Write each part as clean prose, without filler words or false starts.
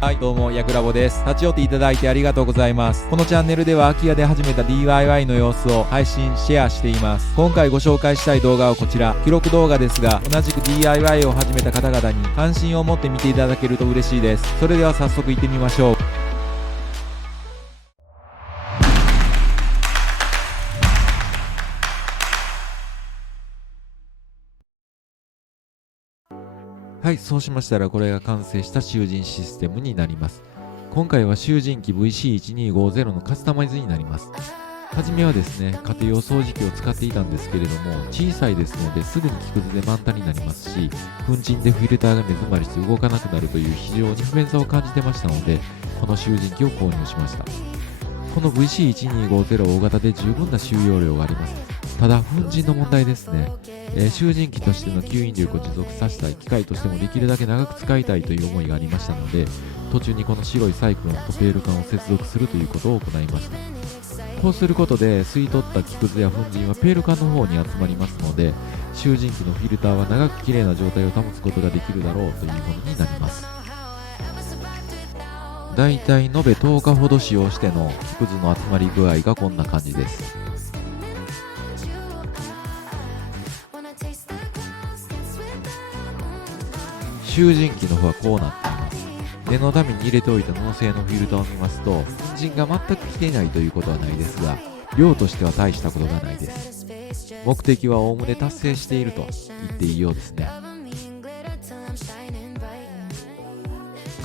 はい、どうもヤグラボです。立ち寄っていただいてありがとうございます。このチャンネルでは空き家で始めた DIY の様子を配信シェアしています。今回ご紹介したい動画はこちら、記録動画ですが、同じく DIY を始めた方々に関心を持って見ていただけると嬉しいです。それでは早速行ってみましょう。はい、そうしましたらこれが完成した集塵システムになります。今回は集塵機 VC1250 のカスタマイズになります。はじめはですね、家庭用掃除機を使っていたんですけれども、小さいですのですぐに木くずで満タンになりますし、粉塵でフィルターが目詰まりして動かなくなるという非常に不便さを感じてましたので、この集塵機を購入しました。この VC1250 大型で十分な収容量があります。ただ、粉塵の問題ですね。集塵機としての吸引力を持続させたい、機械としてもできるだけ長く使いたいという思いがありましたので、途中にこの白いサイクロンとペール缶を接続するということを行いました。こうすることで吸い取った木くずや粉塵はペール缶の方に集まりますので、集塵機のフィルターは長くきれいな状態を保つことができるだろうというものになります。だいたい延べ10日ほど使用しての木くずの集まり具合がこんな感じです。集塵機の方はこうなっています。念のために入れておいた布製のフィルターを見ますと、粉塵が全く来ていないということはないですが、量としては大したことがないです。目的はおおむね達成していると言っていいようですね。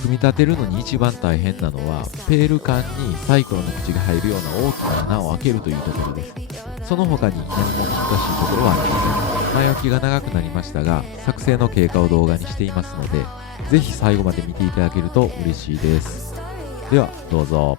組み立てるのに一番大変なのは、ペール缶にサイクロンの口が入るような大きな穴を開けるというところです。その他に何も難しいところはありません。前置きが長くなりましたが、作成の経過を動画にしていますので、ぜひ最後まで見ていただけると嬉しいです。では、どうぞ。